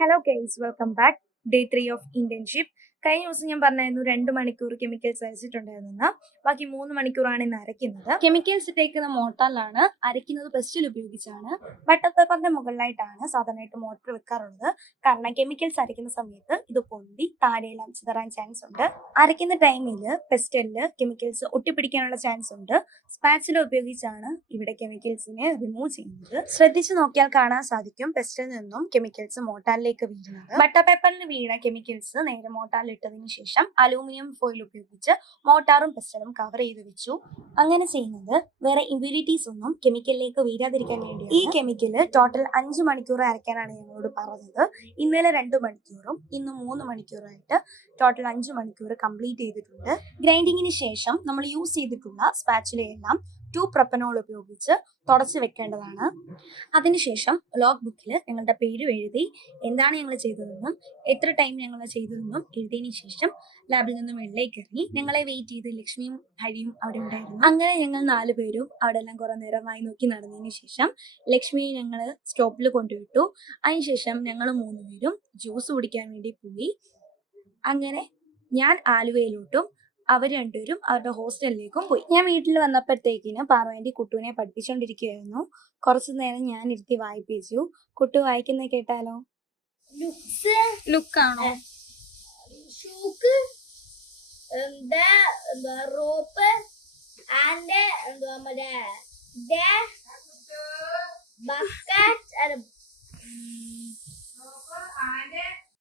Hello guys, welcome back. Day 3 of internship. കഴിഞ്ഞ ദിവസം ഞാൻ പറഞ്ഞായിരുന്നു 2 മണിക്കൂർ കെമിക്കൽസ് അരച്ചിട്ടുണ്ടായിരുന്നു. ബാക്കി 3 മണിക്കൂറാണ് ഇന്ന് അരയ്ക്കുന്നത്. കെമിക്കൽസ് ഇട്ടേക്കുന്ന മോട്ടറിലാണ്, അരയ്ക്കുന്നത് പെസ്റ്റിൽ ഉപയോഗിച്ചാണ്. ബട്ടർ പേപ്പറിന്റെ മുകളിലായിട്ടാണ് സാധാരണയായിട്ട് മോട്ടർ വെക്കാറുള്ളത്. കാരണം കെമിക്കൽസ് അരയ്ക്കുന്ന സമയത്ത് ഇത് പൊന്തി താഴെയെല്ലാം ചിതറാൻ ചാൻസ് ഉണ്ട്. അരയ്ക്കുന്ന ടൈമിൽ പെസ്റ്റലില് കെമിക്കൽസ് ഒട്ടിപ്പിടിക്കാനുള്ള ചാൻസ് ഉണ്ട്. സ്പാച്ചില ഉപയോഗിച്ചാണ് ഇവിടെ കെമിക്കൽസിനെ റിമൂവ് ചെയ്യുന്നത്. ശ്രദ്ധിച്ചു നോക്കിയാൽ കാണാൻ സാധിക്കും പെസ്റ്റിൽ നിന്നും കെമിക്കൽസ് മോട്ടാറിലേക്ക് വീഴുന്നത്. ബട്ടർ പേപ്പറിൽ വീണ കെമിക്കൽസ് നേരെ മോട്ടാറിൽ ഇട്ടതിനു ശേഷം അലൂമിനിയം ഫോയിൽ ഉപയോഗിച്ച് മോട്ടാറും പെസ്റ്റലും കവർ ചെയ്ത് വെച്ചു. അങ്ങനെ ചെയ്യുന്നത് വേറെ ഇമ്പ്യൂരിറ്റീസ് ഒന്നും കെമിക്കലിലേക്ക് വീഴാതിരിക്കാൻ വേണ്ടിയാണ്. ഈ കെമിക്കല് ടോട്ടൽ 5 മണിക്കൂർ അരയ്ക്കാനാണ് ഞങ്ങളോട് പറഞ്ഞത്. ഇന്നലെ 2 മണിക്കൂറും ഇന്ന് 3 മണിക്കൂറായിട്ട് ടോട്ടൽ 5 മണിക്കൂർ കംപ്ലീറ്റ് ചെയ്തിട്ടുണ്ട്. ഗ്രൈൻഡിങ്ങിന് ശേഷം നമ്മൾ യൂസ് ചെയ്തിട്ടുള്ള സ്പാച്ചുലയെല്ലാം 2 പ്രൊപ്പനോൾ ഉപയോഗിച്ച് തുടച്ച് വെക്കേണ്ടതാണ്. അതിനുശേഷം ലോഗ് ബുക്കിൽ ഞങ്ങളുടെ പേര് എഴുതി എന്താണ് ഞങ്ങൾ ചെയ്തതെന്നും എത്ര ടൈം ഞങ്ങൾ ചെയ്തതെന്നും എഴുതിയതിനു ശേഷം ലാബിൽ നിന്നും വെളിയിലേക്ക് ഇറങ്ങി. ഞങ്ങളെ വെയിറ്റ് ചെയ്ത് ലക്ഷ്മിയും ഹരിയും അവിടെ ഉണ്ടായിരുന്നു. അങ്ങനെ ഞങ്ങൾ 4 പേരും അവിടെ എല്ലാം കുറെ നേരമായി നോക്കി നടന്നതിന് ശേഷം ലക്ഷ്മിയെ ഞങ്ങൾ സ്റ്റോപ്പിൽ കൊണ്ടുവിട്ടു. അതിനുശേഷം ഞങ്ങൾ 3 പേരും ജ്യൂസ് കുടിക്കാൻ വേണ്ടി പോയി. അങ്ങനെ ഞാൻ ആലുവയിലോട്ടും അവർ 2 പേരും അവരുടെ ഹോസ്റ്റലിലേക്കും പോയി. ഞാൻ വീട്ടിൽ വന്നപ്പോഴത്തേക്കിന് പാർവതി കുട്ടുവിനെ പഠിപ്പിച്ചുകൊണ്ടിരിക്കുകയായിരുന്നു. കുറച്ചു നേരം ഞാൻ ഇരുത്തി വായിപ്പിച്ചു. കുട്ടു വായിക്കുന്ന കേട്ടാലോ? ലുക്കാണോ? Rope and bucket